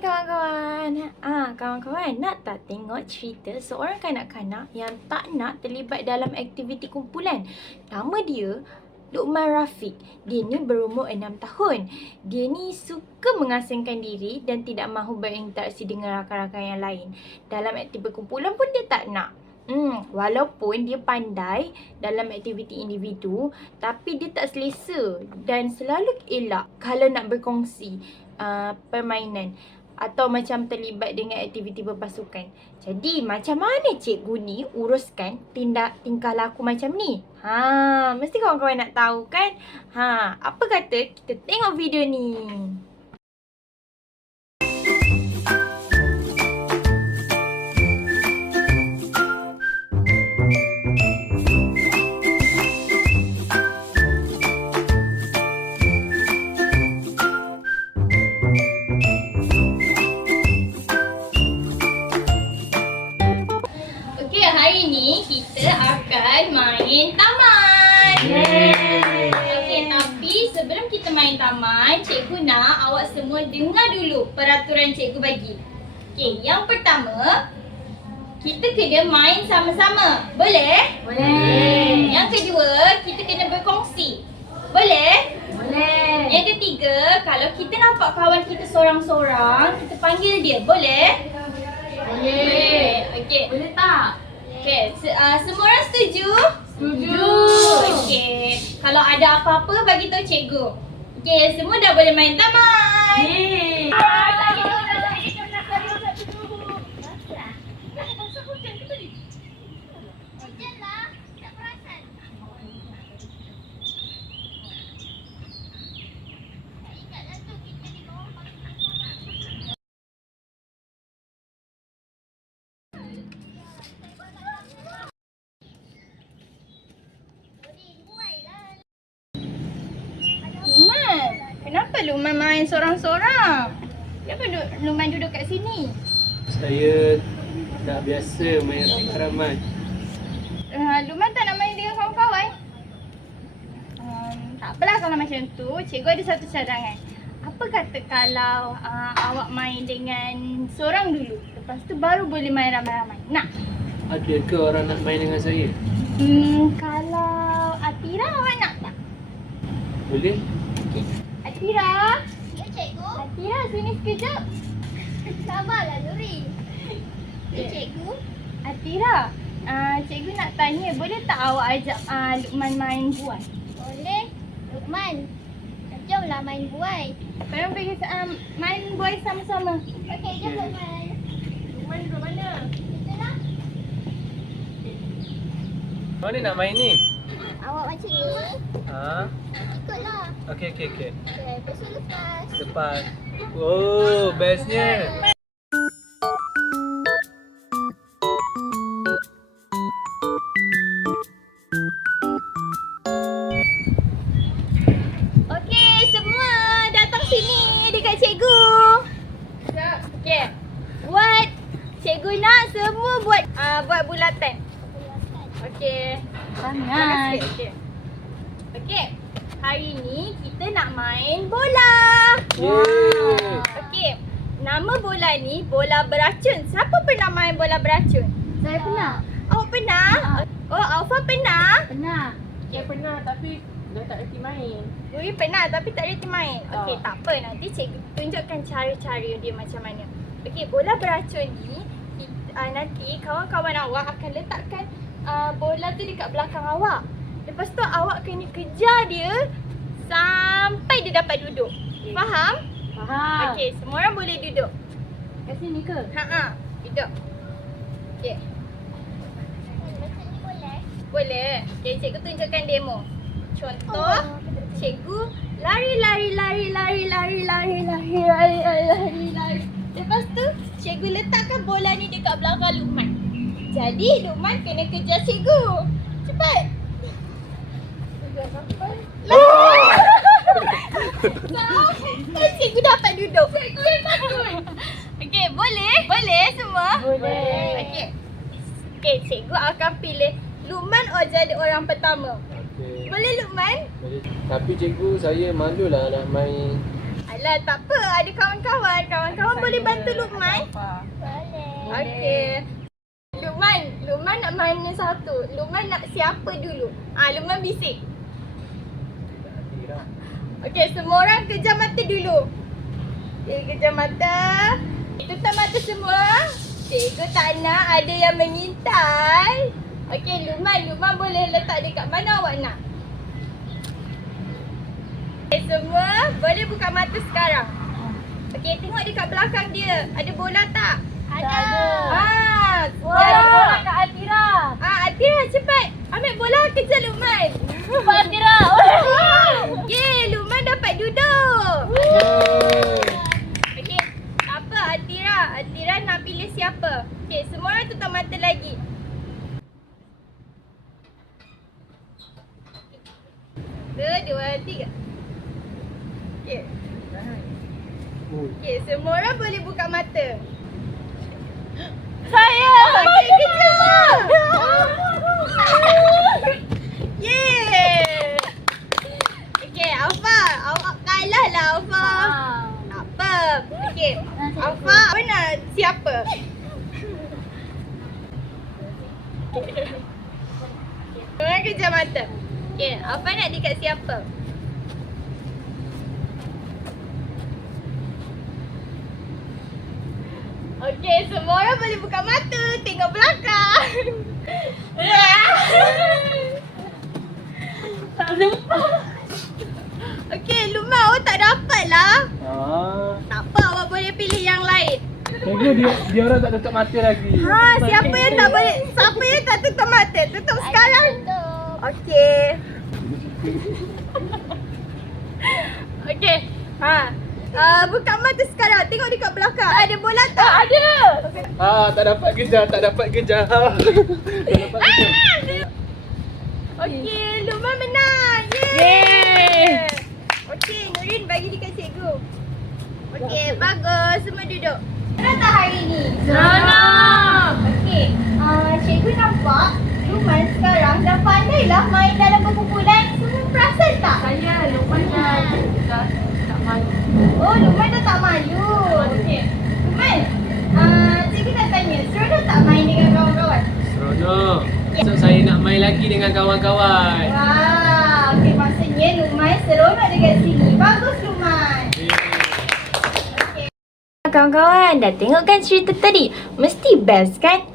kawan-kawan. Kawan-kawan nak tak tengok cerita seorang kanak-kanak yang tak nak terlibat dalam aktiviti kumpulan? Nama dia Luqman Rafiq. Dia ni berumur 6 tahun. Dia ni suka mengasingkan diri dan tidak mahu berinteraksi dengan rakan-rakan yang lain. Dalam aktiviti kumpulan pun dia tak nak. Walaupun dia pandai dalam aktiviti individu, tapi dia tak selesa dan selalu elak kalau nak berkongsi permainan atau macam terlibat dengan aktiviti berpasukan. Jadi macam mana cikgu ni uruskan tingkah laku macam ni? Mesti kawan-kawan nak tahu kan? Apa kata kita tengok video ni. Hari ni kita akan main taman. Okey, tapi sebelum kita main taman, cikgu nak awak semua dengar dulu peraturan cikgu bagi. Okey, yang pertama, kita kena main sama-sama. Boleh? Boleh. Yang kedua, kita kena berkongsi. Boleh? Boleh. Yang ketiga, kalau kita nampak kawan kita sorang-sorang, kita panggil dia. Boleh? Boleh. Okey. Boleh tak? Okey, semua orang setuju? Setuju. Okey, kalau ada apa-apa bagi tahu cikgu. Okey, semua dah boleh main taman. Yeay. Luqman, kenapa Luqman main sorang-sorang? Kenapa Luqman duduk kat sini? Saya tak biasa main ramai-ramai. Luqman tak nak main dengan kawan-kawan? Tak apalah kalau macam tu. Cikgu ada satu cadangan. Apa kata kalau awak main dengan seorang dulu, lepas tu baru boleh main ramai-ramai? Nak? Ada ke orang nak main dengan saya? Kalau Atira awak nak tak? Boleh? Atira? Ya, cikgu. Atira, sini sekejap. Sabarlah, Nuri. Ya, cikgu. Atira, cikgu nak tanya, boleh tak awak ajak Luqman main buai? Boleh. Luqman, jomlah main buai. Korang pergi main buai sama-sama. Okey, jom Luqman. Luqman duduk mana? Itulah. Mana nak main ni? Awak macam ni. Ikutlah. Okey. Okey, lepas tu lepas. Lepas. Oh, bestnya. Okey, semua datang sini dekat cikgu. Okey. Cikgu nak semua buat bulatan. Okey. Sangat. Okey. Hari ni kita nak main bola. Yeay. Okey. Nama bola ni bola beracun. Siapa pernah main bola beracun? Saya pernah. Awak pernah? Oh, Alfa pernah? Pernah. Saya pernah tapi dah tak reti main. Yuri pernah tapi tak reti main. Okey, tak apa. Nanti cikgu tunjukkan cara-cara dia macam mana. Okey, bola beracun ni nanti kawan-kawan awak akan letakkan bola tu dekat belakang awak. Lepas tu awak kena kejar dia sampai dia dapat duduk. Faham? Faham. Okey, semua orang boleh duduk. Kat sini ke? Duduk. Okey, Macam ni boleh? boleh. Okey, cikgu tunjukkan demo. Contoh, Oh. cikgu lari. Lepas tu, cikgu letakkan bola ni dekat belakang Luqman. Jadi, Luqman kena kejar cikgu. Cepat. Sampai cikgu dapat duduk. Cikgu takut. Okey, boleh? Boleh semua? Boleh. Okey, cikgu akan pilih Luqman jadi orang pertama. Okey. Boleh Luqman? Boleh. Tapi cikgu, saya malulah nak main Alah, tak apa. Ada kawan-kawan. Kawan-kawan boleh bantu Luqman? Boleh. Okey. Luqman nak mana satu? Luqman nak siapa dulu? Luqman bisik. Okey, semua orang kejam mata dulu. Okey, kejam mata. Tutup mata semua. Cikgu tak nak ada yang mengintai. Okey, Luqman boleh letak dekat mana awak nak? Okey, semua boleh buka mata sekarang. Okey, tengok dekat belakang dia. Ada bola tak? Ada. Bola Kak Atira. Atira cepat. Ambil bola kejar Luqman. Kak Atira. Yeay, Luqman dapat duduk. Okey, apa Atira nak pilih siapa? Okey, semua orang tutup mata lagi. Dua, tiga. Okey. Okey, semua orang boleh buka mata. Saya. Okey, kejap. Yeay. Okey, Alfa, awak kalah lah Alfa. Tak apa. Okey, Alfa, awak nak siapa? Orang kejam mata. Okey, Alfa nak dekat siapa? Okey, semua orang boleh buka mata. Tengok belakang. Tak sempat. Okey, Luqman, awak tak dapat lah. Tak apa, awak boleh pilih yang lain. Cikgu dia orang tak tutup mata lagi. Siapa yang tak boleh, siapa yang tak tutup mata? Tutup sekarang. Okey. Okey. Buka mata sekarang. Tengok dekat belakang. Ada bola tak? Ada. Tak dapat kejar. Tak dapat kejar. Okey, Luqman menang. Yeay. Okey, Nurin bagi dekat cikgu. Okey, bagus. Semua duduk. Seronok tak hari ni? Seronok. Okey, cikgu nampak Luqman sekarang dah pandai lah main dalam perkumpulan. Semua perasan tak? Saya Luqman dah tak malu. Oh, Luqman dah tak malu. Okey. Luqman, cikgu nak tanya, seronok tak main dengan kawan-kawan? Seronok. So, saya nak main lagi dengan kawan-kawan. Wah, okey, maksudnya Luqman seronok dekat sini. Bagus Luqman. Kawan-kawan, dah tengok kan cerita tadi? Mesti best kan?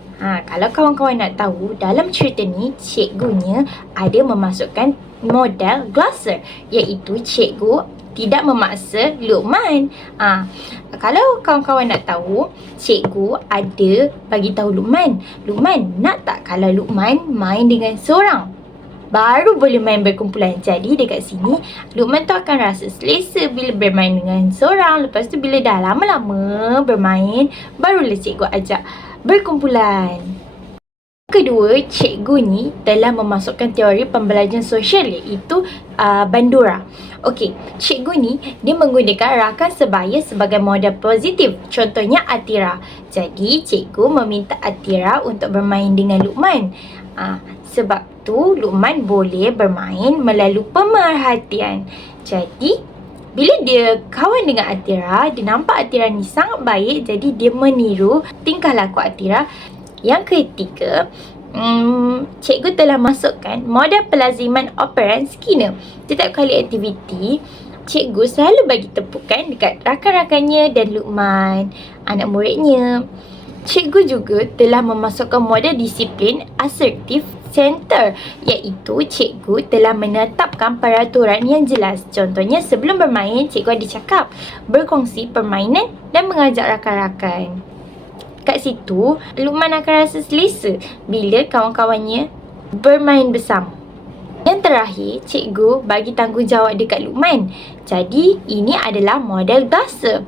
Kalau kawan-kawan nak tahu, dalam cerita ni cikgunya ada memasukkan model glosser, iaitu cikgu tidak memaksa Luqman. Kalau kawan-kawan nak tahu, cikgu ada bagi tahu Luqman, nak tak kalau Luqman main dengan seorang? Baru boleh main berkumpulan. Jadi dekat sini Luqman tu akan rasa selesa bila bermain dengan seorang. Lepas tu bila dah lama-lama bermain, barulah cikgu ajak berkumpulan. Kedua, cikgu ni telah memasukkan teori pembelajaran sosial, iaitu Bandura. Okey, cikgu ni dia menggunakan rakan sebaya sebagai model positif. Contohnya Atira. Jadi cikgu meminta Atira untuk bermain dengan Luqman. Sebab tu Luqman boleh bermain melalui pemerhatian. Jadi bila dia kawan dengan Atira, dia nampak Atira ni sangat baik, jadi dia meniru tingkah laku Atira. Yang ketiga, cikgu telah masukkan model pelaziman operan Skinner. Setiap kali aktiviti, cikgu selalu bagi tepukan dekat rakan-rakannya dan Luqman, anak muridnya. Cikgu juga telah memasukkan model disiplin assertive center, iaitu cikgu telah menetapkan peraturan yang jelas. Contohnya sebelum bermain, cikgu ada cakap, berkongsi permainan dan mengajak rakan-rakan. Kat situ, Luqman akan rasa selesa bila kawan-kawannya bermain bersama. Yang terakhir, cikgu bagi tanggungjawab dekat Luqman. Jadi, ini adalah model glosser.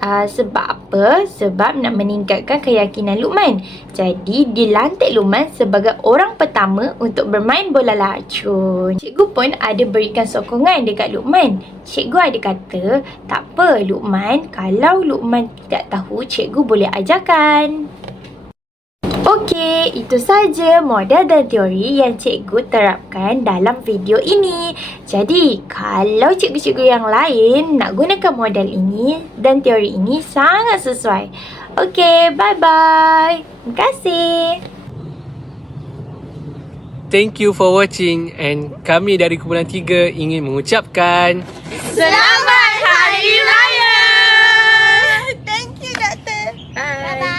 Sebab apa? Sebab nak meningkatkan keyakinan Luqman. Jadi, dilantik Luqman sebagai orang pertama untuk bermain bola lacun. Cikgu pun ada berikan sokongan dekat Luqman. Cikgu ada kata, tak apa Luqman, kalau Luqman tidak tahu, cikgu boleh ajarkan. Okey, itu saja model dan teori yang cikgu terapkan dalam video ini. Jadi, kalau cikgu-cikgu yang lain nak gunakan model ini dan teori ini sangat sesuai. Okey, bye-bye. Terima kasih. Thank you for watching and kami dari Kumpulan 3 ingin mengucapkan Selamat Hari Raya! Thank you, Doktor. Bye-bye.